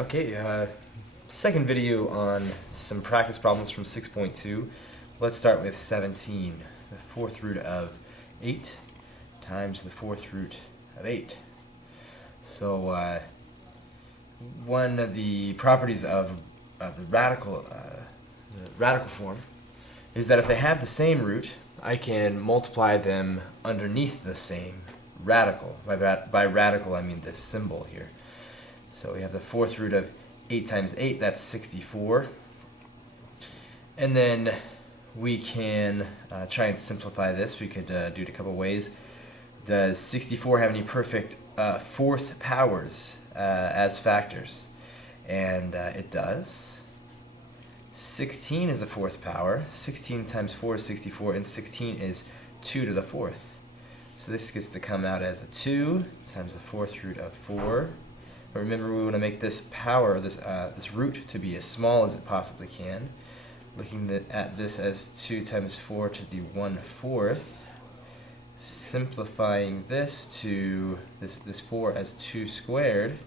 Okay, second video on some practice problems from 6.2. Let's start with 17. The fourth root of 8 times the fourth root of 8. So one of the properties of the radical form is that if they have the same root, I can multiply them underneath the same radical. By radical, I mean this symbol here. So we have the fourth root of 8 times 8, that's 64. And then we can try and simplify this. We could do it a couple ways. Does 64 have any perfect fourth powers as factors? And it does. 16 is a fourth power. 16 times 4 is 64, and 16 is 2 to the fourth. So this gets to come out as a 2 times the fourth root of 4. But remember, we want to make this power, this root, to be as small as it possibly can. Looking at this as 2 times 4 to the 1/4. Simplifying this to this 4 as 2 squared.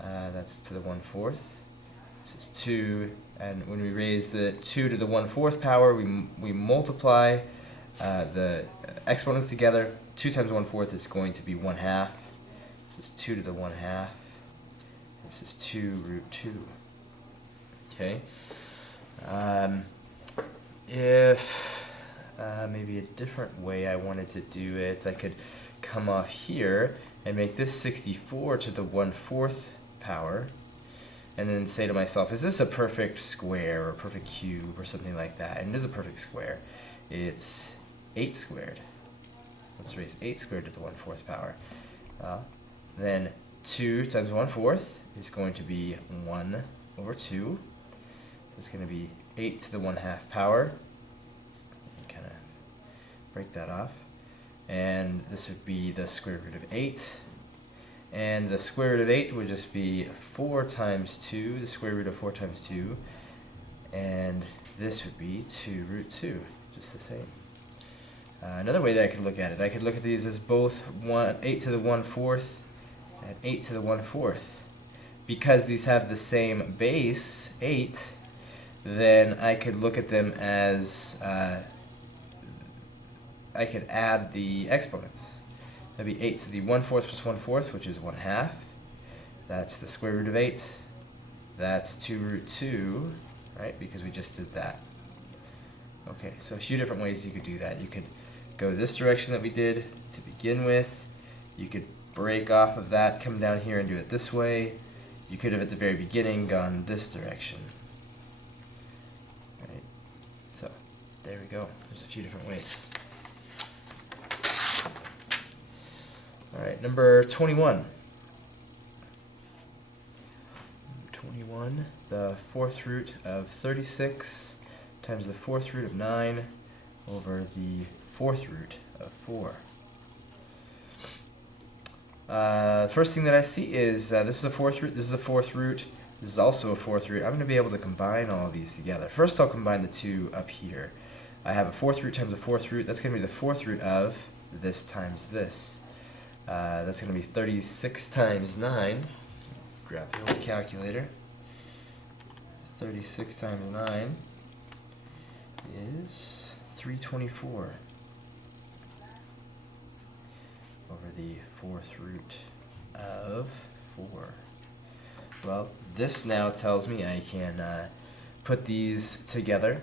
That's to the 1/4. This is 2, and when we raise the 2 to the 1/4 power, we multiply the exponents together. 2 times 1/4 is going to be 1/2. This is 2 to the 1/2. This is 2 root 2. Okay. If maybe a different way I wanted to do it, I could come off here and make this 64 to the 1/4 power, and then say to myself, is this a perfect square or perfect cube or something like that? And it is a perfect square. It's 8 squared. Let's raise 8 squared to the 1/4 power. Then 2 times 1/4 is going to be 1/2. So it's going to be 8 to the 1/2 power. Kind of break that off. And this would be the square root of 8. And the square root of 8 would just be 4 times 2, the square root of 4 times 2. And this would be 2 root 2, just the same. Another way that I could look at it, I could look at these as both 8 to the 1/4 and 8 to the 1/4. Because these have the same base, 8, then I could look at them as, I could add the exponents. That'd be 8 to the 1/4 plus 1/4, which is 1/2. That's the square root of 8. That's 2 root 2, right, because we just did that. Okay, so a few different ways you could do that. You could go this direction that we did to begin with. You could break off of that, come down here and do it this way. You could have at the very beginning gone this direction. Right. So there we go. There's a few different ways. Alright, number 21. 21, the fourth root of 36 times the fourth root of 9 over the fourth root of 4. First thing that I see is this is a fourth root, this is a fourth root, this is also a fourth root. I'm going to be able to combine all of these together. First I'll combine the two up here. I have a fourth root times a fourth root. That's going to be the fourth root of this times this. That's going to be 36 times 9. Grab the old calculator. 36 times 9 is 324 over the fourth root of 4. Well, this now tells me I can put these together.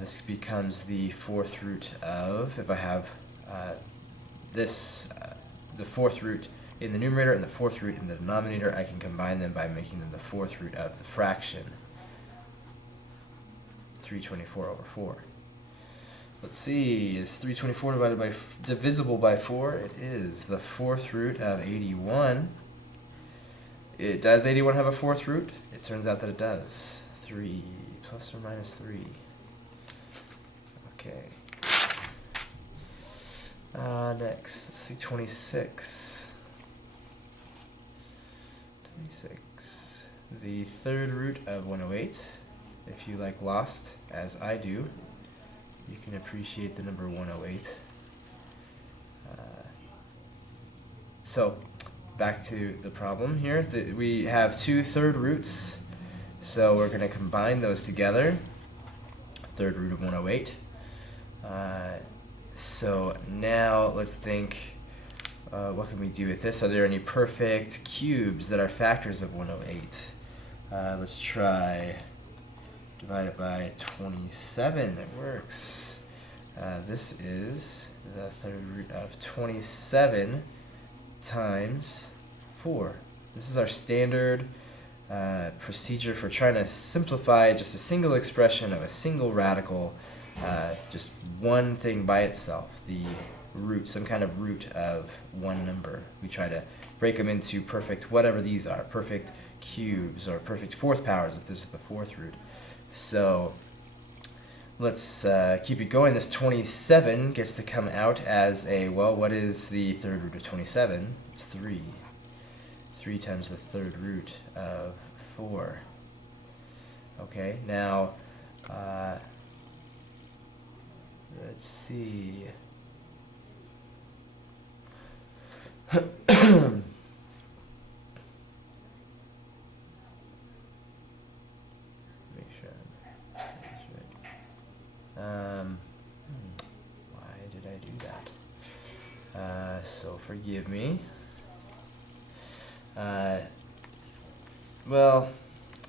This becomes the fourth root of, if I have the fourth root in the numerator and the fourth root in the denominator, I can combine them by making them the fourth root of the fraction, 324 over 4. Let's see, is 324 divisible by 4? It is. The fourth root of 81. Does 81 have a fourth root? It turns out that it does. 3 plus or minus 3. Okay. Next, let's see, 26. 26. The third root of 108. If you like Lost, as I do, you can appreciate the number 108. So back to the problem here. We have two third roots, so we're going to combine those together. Third root of 108. So now let's think, what can we do with this? Are there any perfect cubes that are factors of 108? Let's try divide it by 27. It works. This is the third root of 27 times 4. This is our standard procedure for trying to simplify just a single expression of a single radical, just one thing by itself, the root, some kind of root of one number. We try to break them into perfect, whatever these are, perfect cubes or perfect fourth powers if this is the fourth root. So let's keep it going. This 27 gets to come out as a, well, what is the third root of 27? It's 3. 3 times the third root of 4. Okay, now, let's see. Make sure that's right. Why did I do that? So forgive me. Well,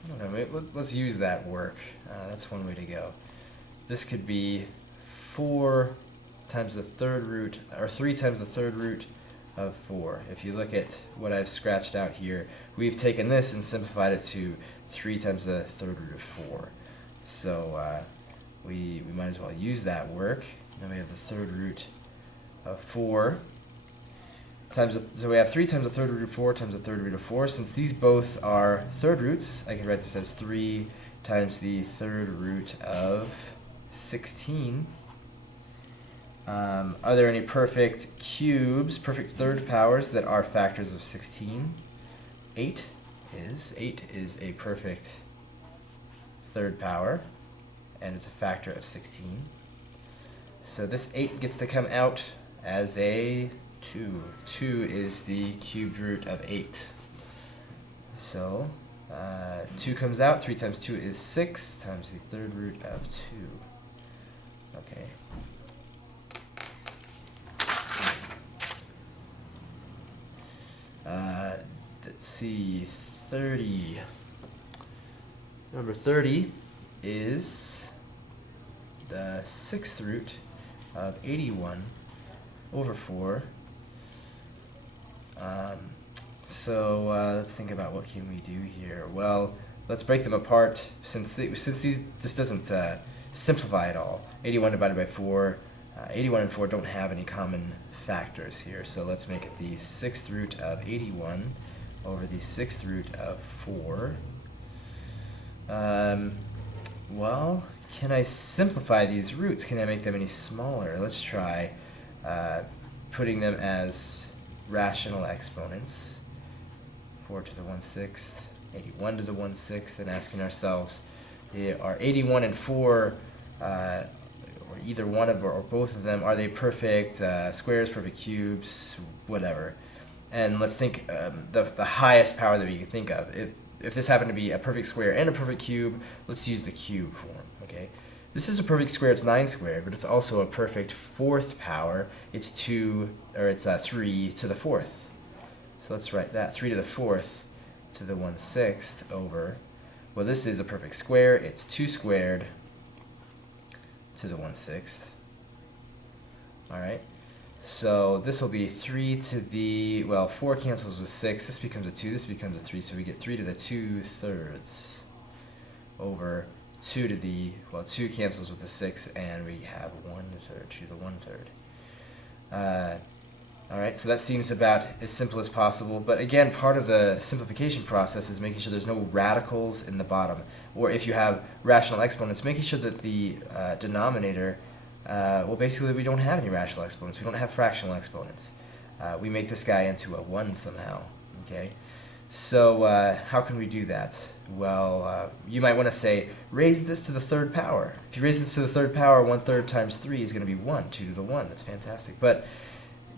I don't know, let's use that work. That's one way to go. This could be 4 times the third root, or 3 times the third root of 4. If you look at what I've scratched out here, we've taken this and simplified it to 3 times the third root of 4. So we might as well use that work. Then we have the third root of 4. So we have 3 times the third root of 4 times the third root of 4. Since these both are third roots, I can write this as 3 times the third root of 16. Are there any perfect cubes, perfect third powers that are factors of 16? 8 is a perfect third power, and it's a factor of 16. So this 8 gets to come out as a 2. 2 is the cubed root of 8. So 2 comes out. 3 times 2 is 6 times the third root of 2. Okay. Let's see, 30. Number 30 is the sixth root of 81 over 4. Let's think about what can we do here. Well, let's break them apart since these just doesn't simplify at all. 81 divided by 4, 81 and 4 don't have any common factors here, so let's make it the sixth root of 81 over the sixth root of 4. Well, can I simplify these roots? Can I make them any smaller? Let's try putting them as rational exponents. 4 to the 1/6, 81 to the 1/6, and asking ourselves, are 81 and 4, or either one of or both of them, are they perfect squares, perfect cubes, whatever? And let's think the highest power that we can think of. If this happened to be a perfect square and a perfect cube, let's use the cube form. Okay, this is a perfect square. It's 9 squared, but it's also a perfect fourth power. It's 3 to the fourth. So let's write that 3 to the fourth to the 1/6 over. Well, this is a perfect square. It's 2 squared to the 1/6. All right. So this will be 3 to the, well, 4 cancels with 6. This becomes a 2. This becomes a 3. So we get 3 to the 2/3 over 2 to the, well, 2 cancels with the 6, and we have 1/3 to the 1/3. All right, so that seems about as simple as possible. But again, part of the simplification process is making sure there's no radicals in the bottom. Or if you have rational exponents, making sure that the denominator, well, basically we don't have any rational exponents. We don't have fractional exponents. We make this guy into a 1 somehow, okay? So how can we do that? Well, you might want to say, raise this to the third power. If you raise this to the third power, 1/3 times 3 is going to be 1, 2 to the 1. That's fantastic. But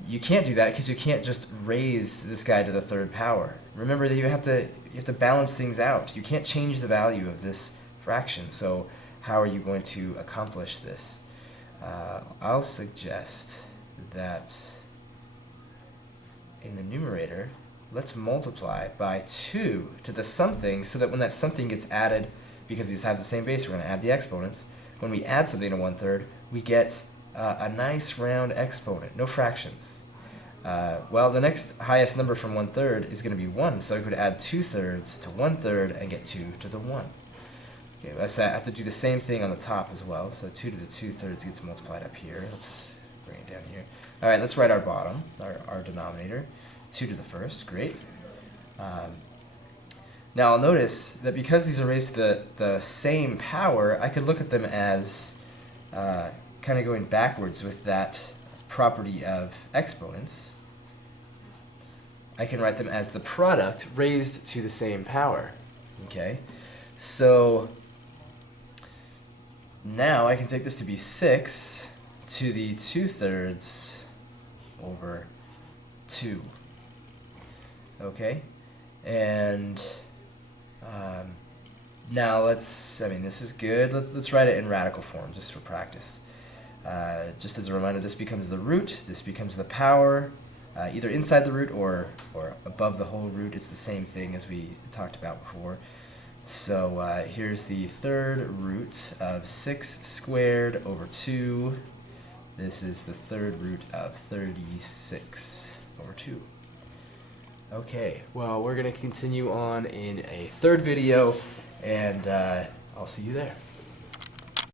you can't do that because you can't just raise this guy to the third power. Remember that you have to balance things out. You can't change the value of this fraction. So how are you going to accomplish this? I'll suggest that in the numerator, let's multiply by 2 to the something so that when that something gets added, because these have the same base, we're going to add the exponents. When we add something to 1/3, we get a nice round exponent, no fractions. Well, the next highest number from 1/3 is going to be 1, so I could add 2/3 to 1/3 and get 2 to the 1. Okay, I have to do the same thing on the top as well, so 2 to the 2/3 gets multiplied up here. Let's bring it down here. All right, let's write our bottom, our denominator. 2 to the first, great. Now I'll notice that because these are raised to the same power, I could look at them as kind of going backwards with that property of exponents. I can write them as the product raised to the same power. Okay, so now I can take this to be 6 to the 2/3 over 2. Okay, and now this is good. Let's write it in radical form just for practice. Just as a reminder, this becomes the root, this becomes the power, either inside the root or above the whole root. It's the same thing as we talked about before. So here's the third root of 6 squared over 2. This is the third root of 36 over 2. Okay, well, we're going to continue on in a third video, and I'll see you there.